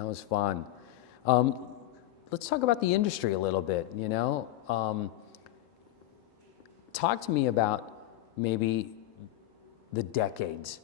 That was fun. Let's talk about the industry a little bit, you know. Talk to me about maybe the decades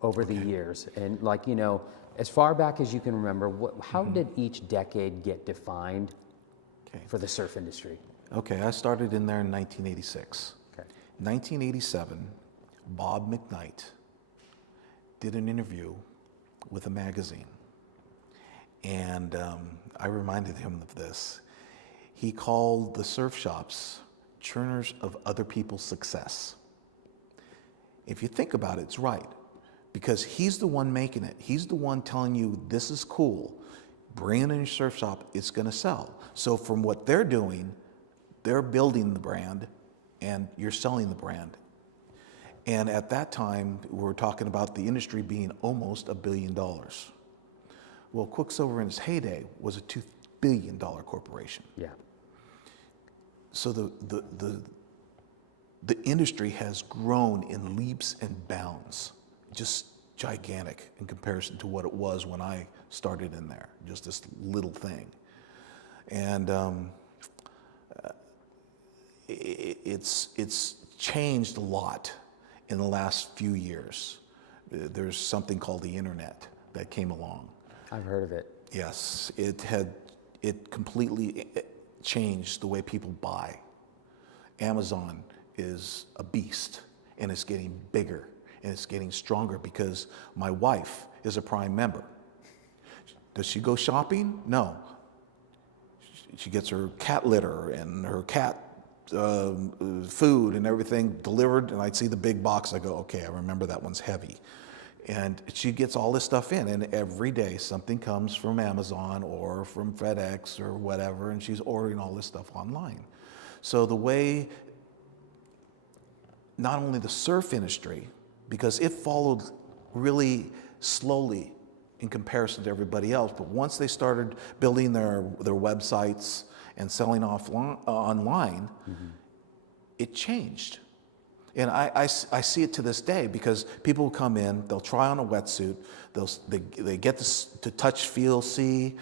over the years, and like, you know, as far back as you can remember, how did each decade get defined for the surf industry? Okay, I started in there in 1986. Okay. 1987, Bob McKnight did an interview with a magazine, and I reminded him of this. He called the surf shops churners of other people's success. If you think about it, it's right, because he's the one making it. He's the one telling you this is cool. Bring it in your surf shop, it's gonna sell. So from what they're doing, they're building the brand and you're selling the brand. And at that time, we were talking about the industry being almost $1 billion. Well, Quicksilver in its heyday was a $2 billion corporation. Yeah. So the industry has grown in leaps and bounds, just gigantic in comparison to what it was when I started in there, just this little thing. And it's changed a lot in the last few years. There's something called the internet that came along. I've heard of it. Yes, it completely changed the way people buy. Amazon is a beast, and it's getting bigger and it's getting stronger because my wife is a Prime member. Does she go shopping? No. She gets her cat litter and her cat food and everything delivered, and I'd see the big box. I go, okay, I remember that one's heavy. And she gets all this stuff in, and every day something comes from Amazon or from FedEx or whatever, and she's ordering all this stuff online. So the way, not only the surf industry, because it followed really slowly in comparison to everybody else, but once they started building their websites and selling online, it changed. And I see it to this day, because people will come in, they'll try on a wetsuit, they get to touch, feel, see,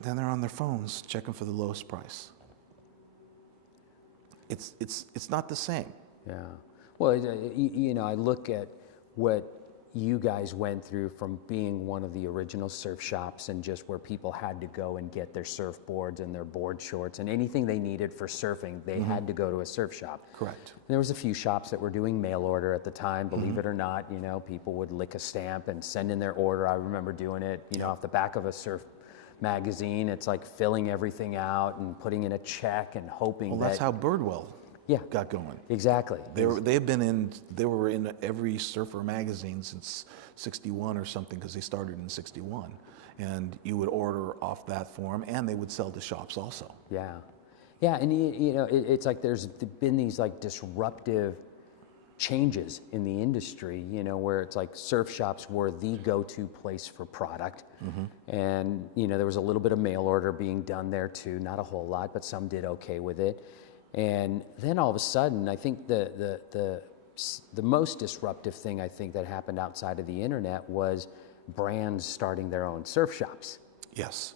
then they're on their phones checking for the lowest price. It's not the same. Yeah. Well, you know, I look at what you guys went through from being one of the original surf shops, and just where people had to go and get their surfboards and their board shorts and anything they needed for surfing, they had to go to a surf shop. Correct. There was a few shops that were doing mail order at the time, believe it or not. You know, people would lick a stamp and send in their order. I remember doing it, you know, off the back of a surf magazine. It's like filling everything out and putting in a check and hoping Well, that's how Birdwell got going. Exactly. They were in every surfer magazine since '61 or something, because they started in '61, and you would order off that form, and they would sell to shops also. Yeah, yeah, and you know, it's like there's been these like disruptive changes in the industry, you know, where it's like surf shops were the go-to place for product, and you know, there was a little bit of mail order being done there too, not a whole lot, but some did okay with it. And then all of a sudden, I think the most disruptive thing I think that happened outside of the internet was brands starting their own surf shops. Yes.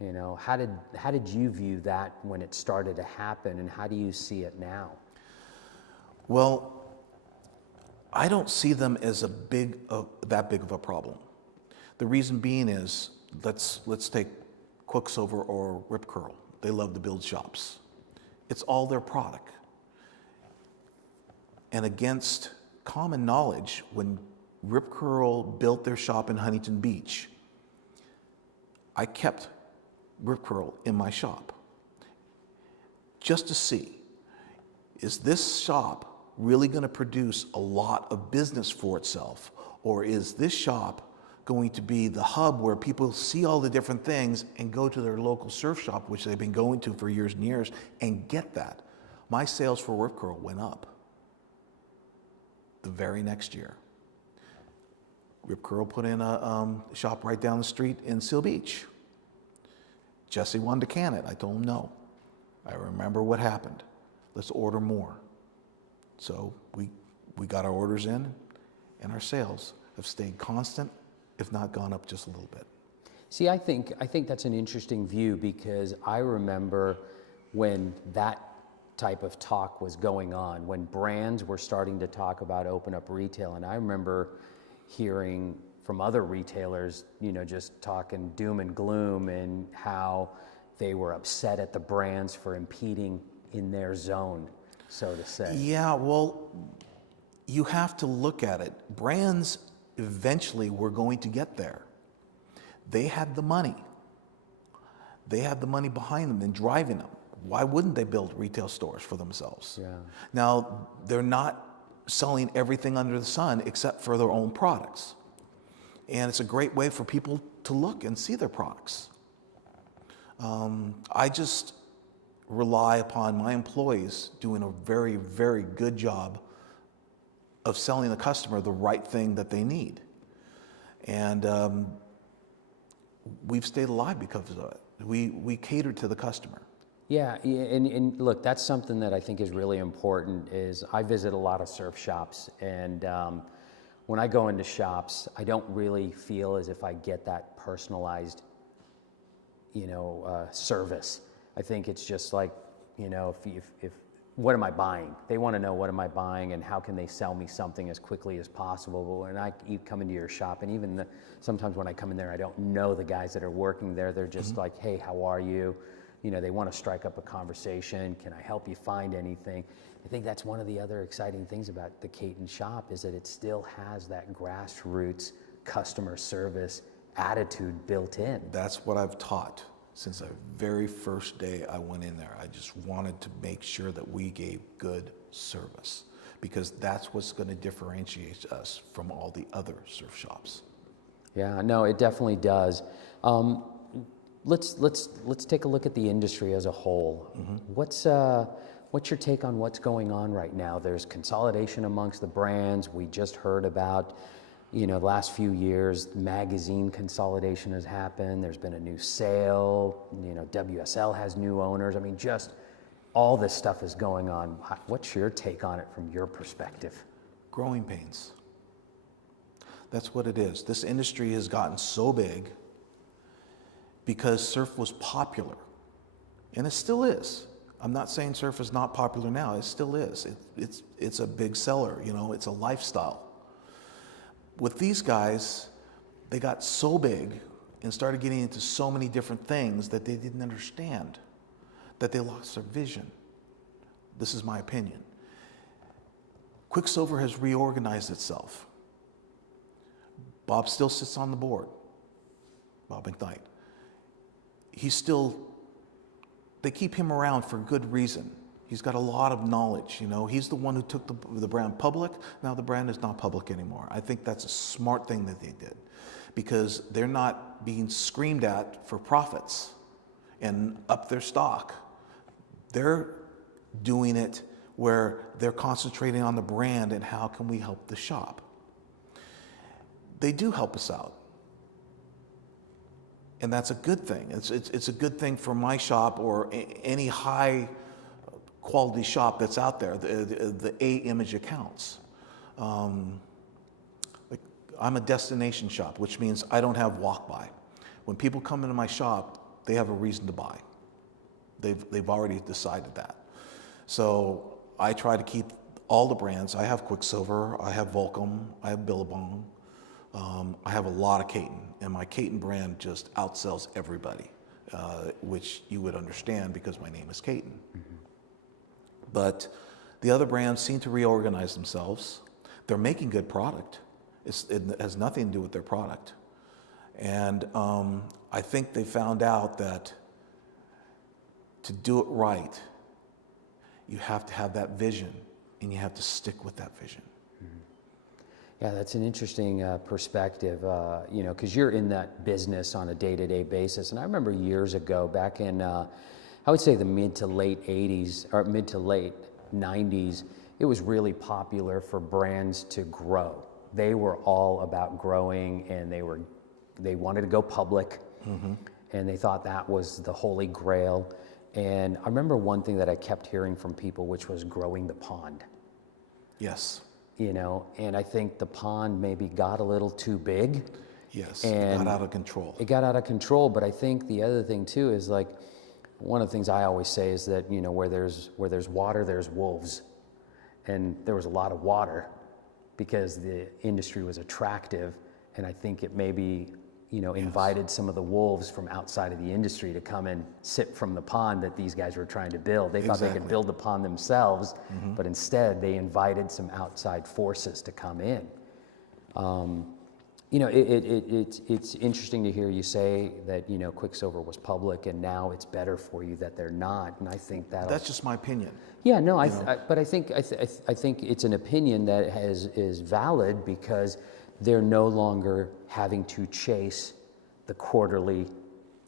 You know, how did you view that when it started to happen, and how do you see it now? Well, I don't see them as that big of a problem. The reason being is, let's take Quicksilver or Rip Curl. They love to build shops. It's all their product. And against common knowledge, when Rip Curl built their shop in Huntington Beach, I kept Rip Curl in my shop just to see, is this shop really going to produce a lot of business for itself? Or is this shop going to be the hub where people see all the different things and go to their local surf shop, which they've been going to for years and years, and get that? My sales for Rip Curl went up the very next year. Rip Curl put in a shop right down the street in Seal Beach. Jesse wanted to can it. I told him no. I remember what happened. Let's order more. So we got our orders in, and our sales have stayed constant, if not gone up just a little bit. See, I think that's an interesting view, because I remember when that type of talk was going on, when brands were starting to talk about open up retail, and I remember hearing from other retailers, just talking doom and gloom and how they were upset at the brands for impeding in their zone, so to say. Yeah, well, you have to look at it. Brands eventually were going to get there. They had the money. They had the money behind them and driving them. Why wouldn't they build retail stores for themselves? Yeah. Now, they're not selling everything under the sun except for their own products. And it's a great way for people to look and see their products. I just rely upon my employees doing a very, very good job of selling the customer the right thing that they need. And we've stayed alive because of it. We cater to the customer. Yeah, and look, that's something that I think is really important. Is I visit a lot of surf shops, and when I go into shops, I don't really feel as if I get that personalized, service. I think it's just like, if what am I buying? They want to know, what am I buying, and how can they sell me something as quickly as possible. But when I come into your shop, and even sometimes when I come in there, I don't know the guys that are working there. They're just like, hey, how are you? They want to strike up a conversation. Can I help you find anything? I think that's one of the other exciting things about the Caton shop, is that it still has that grassroots customer service attitude built in. That's what I've taught since the very first day I went in there. I just wanted to make sure that we gave good service, because that's what's going to differentiate us from all the other surf shops. Yeah, no, it definitely does. Let's take a look at the industry as a whole. Mm-hmm. What's your take on what's going on right now? There's consolidation amongst the brands. We just heard about, the last few years, magazine consolidation has happened. There's been a new sale. WSL has new owners. I mean, just all this stuff is going on. What's your take on it from your perspective? Growing pains. That's what it is. This industry has gotten so big because surf was popular, and it still is. I'm not saying surf is not popular now. It still is. It's a big seller. It's a lifestyle. With these guys, they got so big and started getting into so many different things that they didn't understand, that they lost their vision. This is my opinion. Quicksilver has reorganized itself. Bob still sits on the board, Bob McKnight. They keep him around for good reason. He's got a lot of knowledge, He's the one who took the brand public. Now the brand is not public anymore. I think that's a smart thing that they did, because they're not being screamed at for profits and up their stock. They're doing it where they're concentrating on the brand and how can we help the shop. They do help us out. And that's a good thing. It's a good thing for my shop or any high quality shop that's out there, the A-image accounts. I'm a destination shop, which means I don't have walk-by. When people come into my shop, they have a reason to buy. They've already decided that. So I try to keep all the brands. I have Quicksilver, I have Volcom, I have Billabong. I have a lot of Caton, and my Caton brand just outsells everybody, which you would understand because my name is Caton. Mm-hmm. But the other brands seem to reorganize themselves. They're making good product. It has nothing to do with their product. And I think they found out that to do it right, you have to have that vision, and you have to stick with that vision. Yeah, that's an interesting perspective, because you're in that business on a day-to-day basis. And I remember years ago, back in, I would say the mid to late 80s, or mid to late 90s, it was really popular for brands to grow. They were all about growing, and they wanted to go public, mm-hmm. and they thought that was the holy grail. And I remember one thing that I kept hearing from people, which was growing the pond. Yes. And I think the pond maybe got a little too big, Yes, it And got out of control. it got out of control. But I think the other thing too is like, one of the things I always say is that, you know, where there's water, there's wolves. And there was a lot of water because the industry was attractive. And I think it maybe, you know, invited some of the wolves from outside of the industry to come and sip from the pond that these guys were trying to build. They thought they could build the pond themselves, but instead they invited some outside forces to come in. You know, it's interesting to hear you say that, you know, Quicksilver was public and now it's better for you that they're not. And I think That's just my opinion. yeah, no, but I think it's an opinion that is valid because they're no longer having to chase the quarterly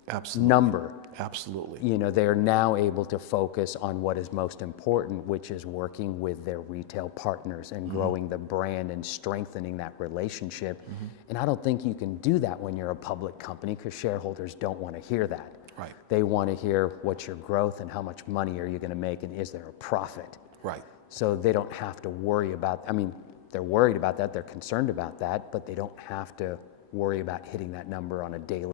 Absolutely. number. Absolutely. You know, they're now able to focus on what is most important, which is working with their retail partners and growing the brand and strengthening that relationship. And I don't think you can do that when you're a public company because shareholders don't want to hear that. Right. They want to hear what's your growth and how much money are you going to make and is there a profit? Right. So they don't have to worry about, I mean, they're worried about that, they're concerned about that, but they don't have to worry about hitting that number on a daily